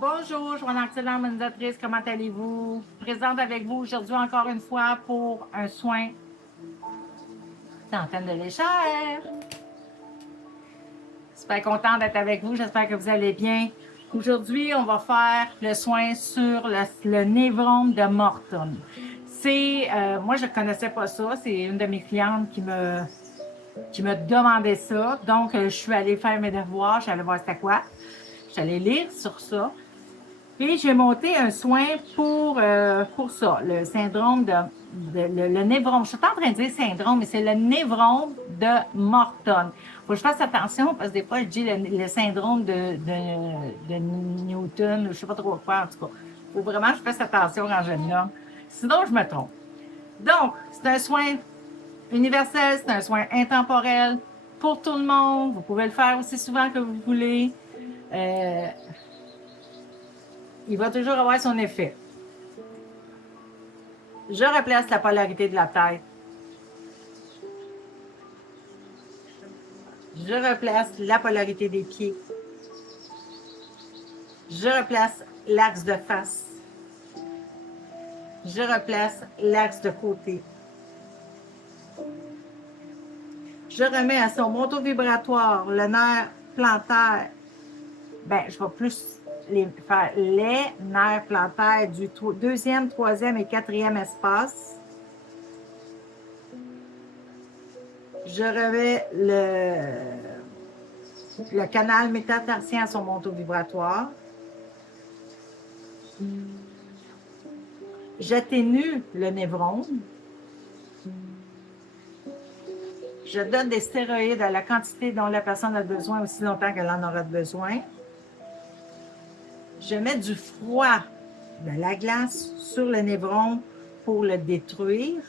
Bonjour, je suis mon excellente organisatrice, comment allez-vous? Présente avec vous aujourd'hui encore une fois pour un soin d'antenne de l'échelle. Super contente d'être avec vous, j'espère que vous allez bien. Aujourd'hui, on va faire le soin sur le névrome de Morton. Moi je ne connaissais pas ça, c'est une de mes clientes qui me demandait ça. Donc, je suis allée faire mes devoirs, je suis allée voir c'était quoi. Je suis allée lire sur ça. Puis, j'ai monté un soin pour ça, le syndrome le névrome. Je suis en train de dire syndrome, mais c'est le névrome de Morton. Il faut que je fasse attention parce que des fois, je dis le syndrome de Newton, je ne sais pas trop quoi, en tout cas. Il faut vraiment que je fasse attention quand je le nomme. Sinon, je me trompe. Donc, c'est un soin universel, c'est un soin intemporel pour tout le monde. Vous pouvez le faire aussi souvent que vous voulez. Il va toujours avoir son effet. Je replace la polarité de la tête. Je replace la polarité des pieds. Je replace l'axe de face. Je replace l'axe de côté. Je remets à son monto vibratoire le nerf plantaire. Je vais plus faire les nerfs plantaires du deuxième, troisième et quatrième espace. Je remets le canal métatarsien à son monto vibratoire. J'atténue le névrone. Je donne des stéroïdes à la quantité dont la personne a besoin aussi longtemps qu'elle en aura besoin. Je mets du froid, de la glace sur le névrone pour le détruire.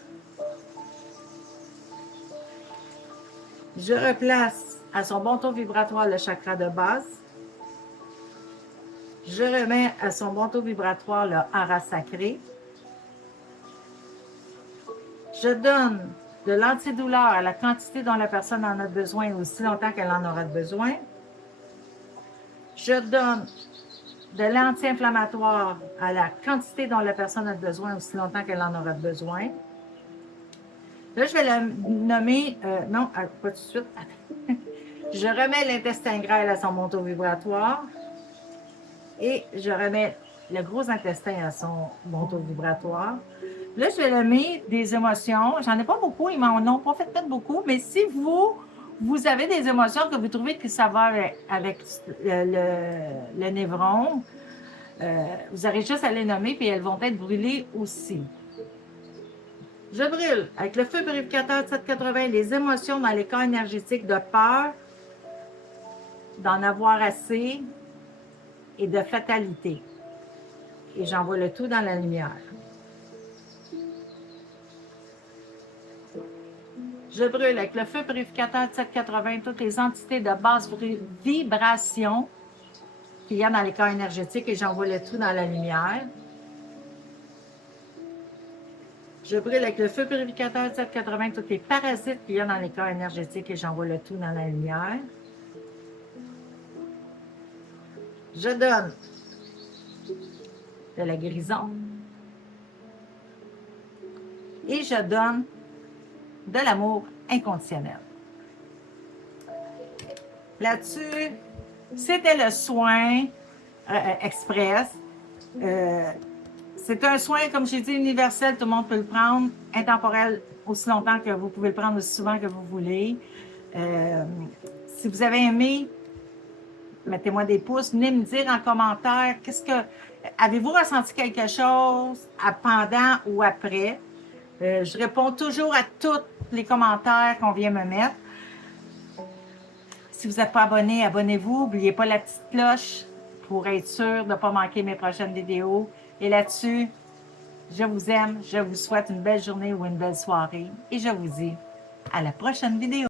Je replace à son bon taux vibratoire le chakra de base. Je remets à son bon taux vibratoire le hara sacré. Je donne de l'antidouleur à la quantité dont la personne en a besoin aussi longtemps qu'elle en aura besoin. Je donne de l'anti-inflammatoire à la quantité dont la personne a besoin aussi longtemps qu'elle en aura besoin. Là, je vais le nommer... non, pas tout de suite. Je remets l'intestin grêle à son monto vibratoire et je remets le gros intestin à son monto vibratoire. Là, je vais nommer des émotions. J'en ai pas beaucoup, ils m'en ont pas fait peut-être beaucoup, mais si vous avez des émotions que vous trouvez que ça va avec le névrone, vous aurez juste à les nommer puis elles vont être brûlées aussi. Je brûle avec le feu purificateur 780 les émotions dans les corps énergétiques de peur, d'en avoir assez et de fatalité. Et j'envoie le tout dans la lumière. Je brûle avec le feu purificateur 780 toutes les entités de basse vibration qu'il y a dans les corps énergétiques et j'envoie le tout dans la lumière. Je brûle avec le feu purificateur 780 tous les parasites qu'il y a dans les corps énergétiques et j'envoie le tout dans la lumière. Je donne de la guérison. Et je donne de l'amour inconditionnel. Là-dessus, c'était le soin express. C'est un soin, comme j'ai dit, universel, tout le monde peut le prendre, intemporel aussi longtemps que vous pouvez le prendre aussi souvent que vous voulez. Si vous avez aimé, mettez-moi des pouces, venez me dire en commentaire, avez-vous ressenti quelque chose pendant ou après? Je réponds toujours à tous les commentaires qu'on vient me mettre. Si vous n'êtes pas abonné, abonnez-vous. N'oubliez pas la petite cloche pour être sûr de ne pas manquer mes prochaines vidéos. Et là-dessus, je vous aime, je vous souhaite une belle journée ou une belle soirée. Et je vous dis à la prochaine vidéo.